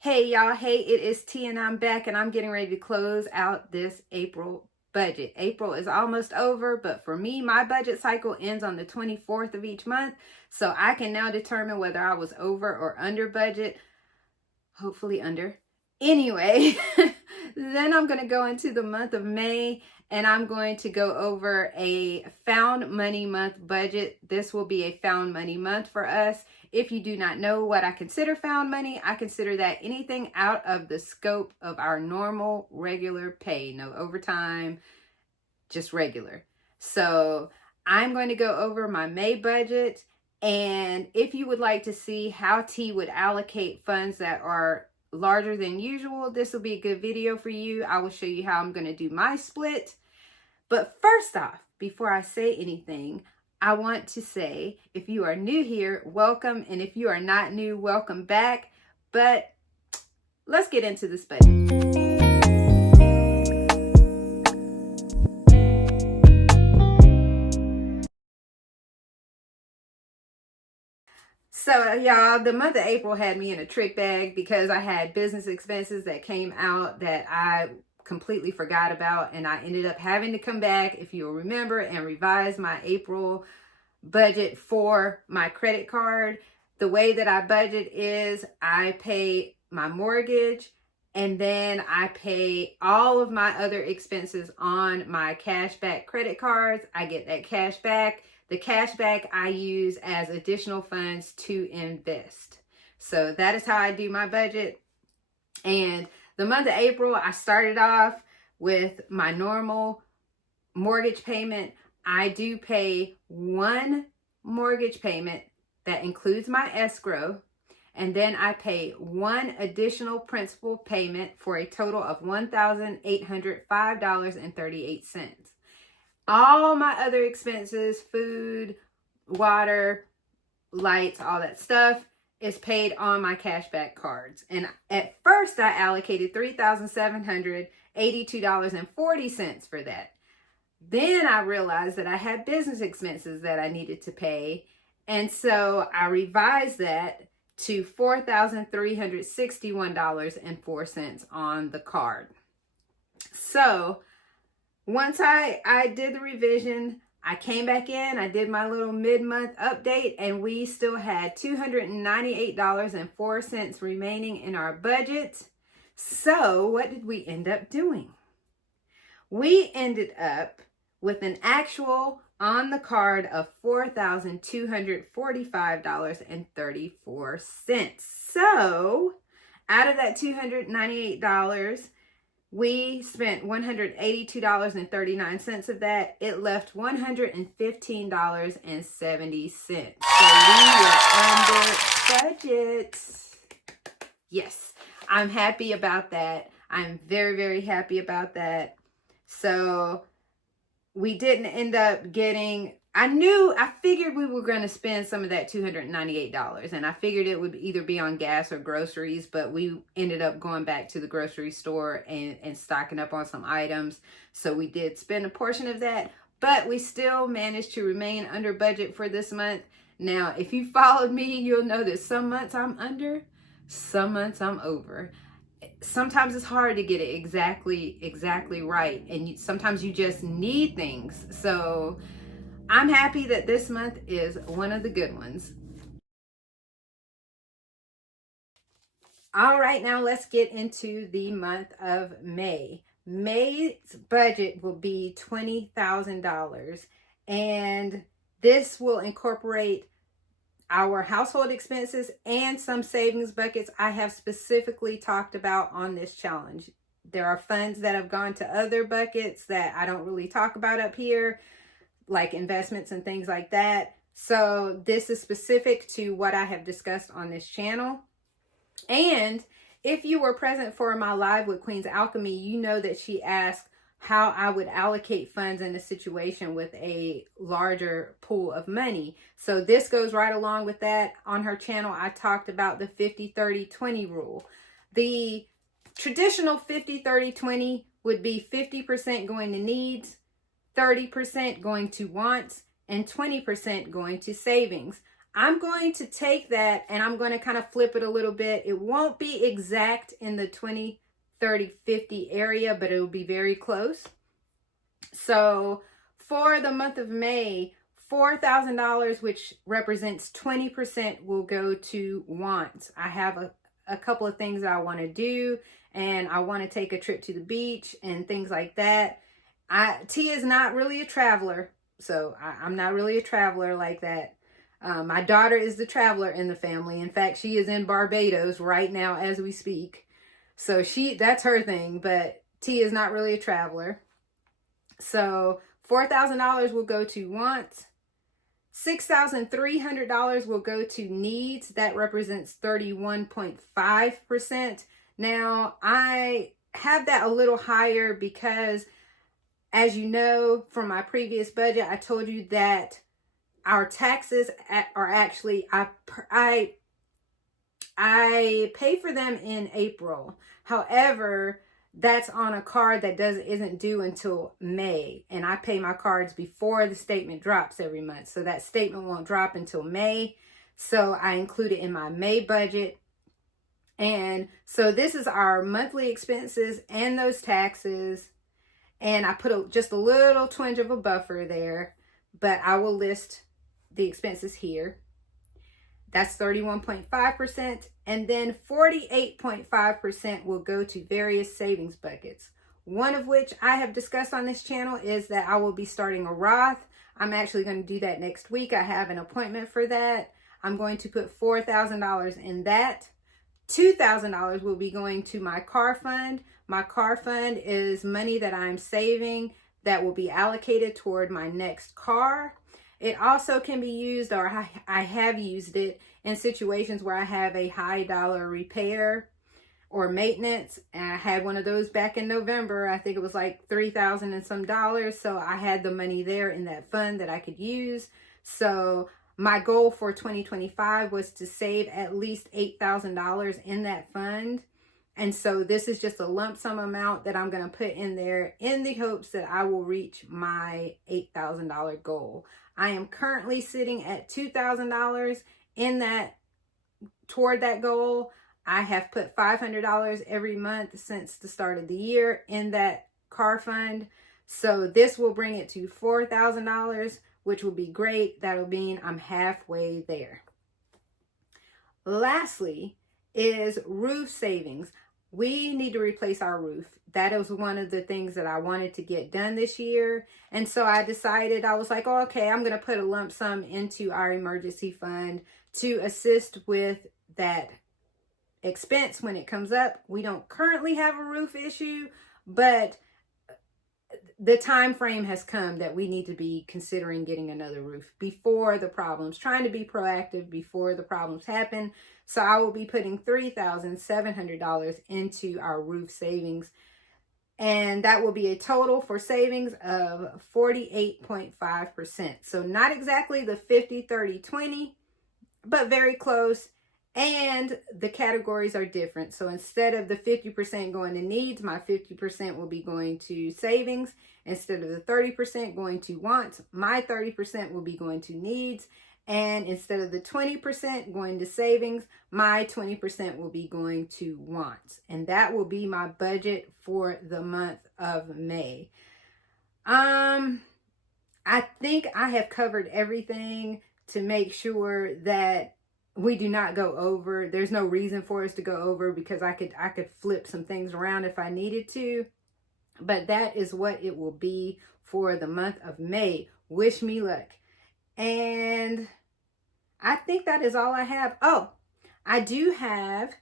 Hey y'all, hey, it is T and I'm back and I'm getting ready to close out this April budget. April is almost over, but for me, my budget cycle ends on the 24th of each month. So I can now determine whether I was over or under budget. Hopefully under. Anyway, then I'm going to go into the month of May and I'm going to go over a found money month budget. This will be a found money month for us. If you do not know what I consider found money, I consider that anything out of the scope of our normal regular pay. No overtime, just regular. So I'm going to go over my May budget. And if you would like to see how T would allocate funds that are larger than usual, this will be a good video for you. I will show you how I'm going to do my split. But first off, before I say anything, I want to say, if you are new here, welcome. And if you are not new, welcome back. But let's get into this budget. So y'all, the month of April had me in a trick bag because I had business expenses that came out that I completely forgot about, and I ended up having to come back, if you'll remember, and revise my April budget for my credit card. The way that I budget is I pay my mortgage and then I pay all of my other expenses on my cashback credit cards. I get that cash back. The cash back I use as additional funds to invest. So that is how I do my budget. And the month of April, I started off with my normal mortgage payment. I do pay one mortgage payment that includes my escrow. And then I pay one additional principal payment for a total of $1,805.38. All my other expenses, food, water, lights, all that stuff is paid on my cashback cards. And at first I allocated $3,782.40 for that. Then I realized that I had business expenses that I needed to pay. And so I revised that to $4,361.04 on the card. So once I did the revision, I came back in, I did my little mid-month update, and we still had $298.04 remaining in our budget. So what did we end up doing? We ended up with an actual on the card of $4,245.34. So out of that $298, we spent $182.39 of that. It left $115.70. So we were under budget. Yes, I'm happy about that. I'm very, very happy about that. So we didn't end up getting, I figured we were going to spend some of that $298, and I figured it would either be on gas or groceries, but we ended up going back to the grocery store and stocking up on some items. So we did spend a portion of that, but we still managed to remain under budget for this month. Now, if you followed me, you'll know that some months I'm under, some months I'm over. Sometimes it's hard to get it exactly right, and sometimes you just need things. So I'm happy that this month is one of the good ones. All right, now let's get into the month of May. May's budget will be $20,000, and this will incorporate our household expenses and some savings buckets I have specifically talked about on this challenge. There are funds that have gone to other buckets that I don't really talk about up here, like investments and things like that. So this is specific to what I have discussed on this channel. And if you were present for my live with Queen's Alchemy, you know that she asked how I would allocate funds in a situation with a larger pool of money. So this goes right along with that. On her channel, I talked about the 50-30-20 rule. The traditional 50-30-20 would be 50% going to needs, 30% going to wants, and 20% going to savings. I'm going to take that and I'm going to kind of flip it a little bit. It won't be exact in the 20, 30, 50 area, but it will be very close. So for the month of May, $4,000, which represents 20%, will go to wants. I have a couple of things I want to do, and I want to take a trip to the beach and things like that. T is not really a traveler, so I'm not really a traveler like that. My daughter is the traveler in the family. In fact, she is in Barbados right now as we speak. So that's her thing, but T is not really a traveler. So $4,000 will go to wants. $6,300 will go to needs. That represents 31.5%. Now, I have that a little higher because, as you know, from my previous budget, I told you that our taxes are actually, I pay for them in April. However, that's on a card that isn't due until May, and I pay my cards before the statement drops every month, so that statement won't drop until May. So I include it in my May budget. And so this is our monthly expenses and those taxes, and I put just a little twinge of a buffer there, but I will list the expenses here. That's 31.5%. And then 48.5% will go to various savings buckets. One of which I have discussed on this channel is that I will be starting a Roth. I'm actually going to do that next week. I have an appointment for that. I'm going to put $4,000 in that. $2,000 will be going to my car fund. My car fund is money that I'm saving that will be allocated toward my next car. It also can be used, or I have used it in situations where I have a high dollar repair or maintenance. And I had one of those back in November. I think it was like $3,000 and some dollars. So I had the money there in that fund that I could use. So my goal for 2025 was to save at least $8,000 in that fund. And so this is just a lump sum amount that I'm going to put in there in the hopes that I will reach my $8,000 goal. I am currently sitting at $2,000 in that, toward that goal. I have put $500 every month since the start of the year in that car fund. So this will bring it to $4,000, which will be great. That'll mean I'm halfway there. Lastly is roof savings. We need to replace our roof. That was one of the things that I wanted to get done this year. And so I decided, I was like, oh, okay, I'm going to put a lump sum into our emergency fund to assist with that expense when it comes up. We don't currently have a roof issue, but the time frame has come that we need to be considering getting another roof before the problems, trying to be proactive before the problems happen. So I will be putting $3,700 into our roof savings. And that will be a total for savings of 48.5%. So not exactly the 50, 30, 20, but very close. And the categories are different. So instead of the 50% going to needs, my 50% will be going to savings. Instead of the 30% going to wants, my 30% will be going to needs. And instead of the 20% going to savings, my 20% will be going to wants. And that will be my budget for the month of May. I think I have covered everything to make sure that we do not go over. There's no reason for us to go over because I could flip some things around if I needed to. But that is what it will be for the month of May. Wish me luck. And I think that is all I have. Oh, I do have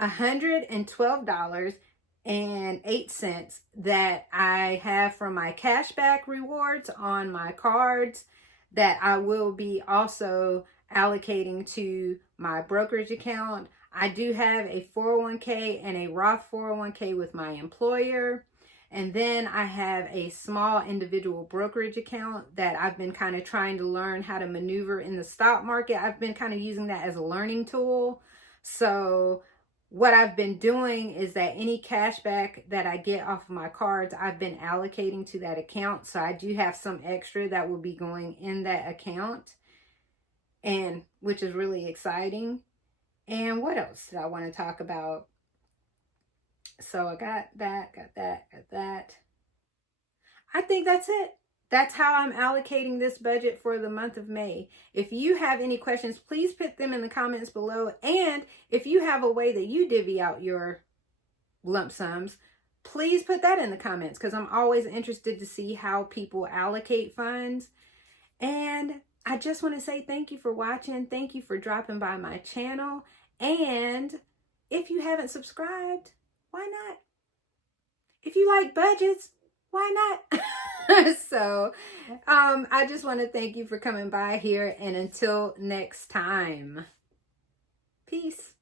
$112.08 that I have from my cashback rewards on my cards that I will be also allocating to my brokerage account. I do have a 401k and a Roth 401k with my employer. And then I have a small individual brokerage account that I've been kind of trying to learn how to maneuver in the stock market. I've been kind of using that as a learning tool. So what I've been doing is that any cash back that I get off of my cards, I've been allocating to that account. So I do have some extra that will be going in that account. and which is really exciting. And what else did I want to talk about? So I got that, got that, got that. I think that's it. That's how I'm allocating this budget for the month of May. If you have any questions, please put them in the comments below. And if you have a way that you divvy out your lump sums, please put that in the comments, because I'm always interested to see how people allocate funds. And I just want to say thank you for watching. Thank you for dropping by my channel. And if you haven't subscribed, why not? If you like budgets, why not? So I just want to thank you for coming by here, and until next time, peace.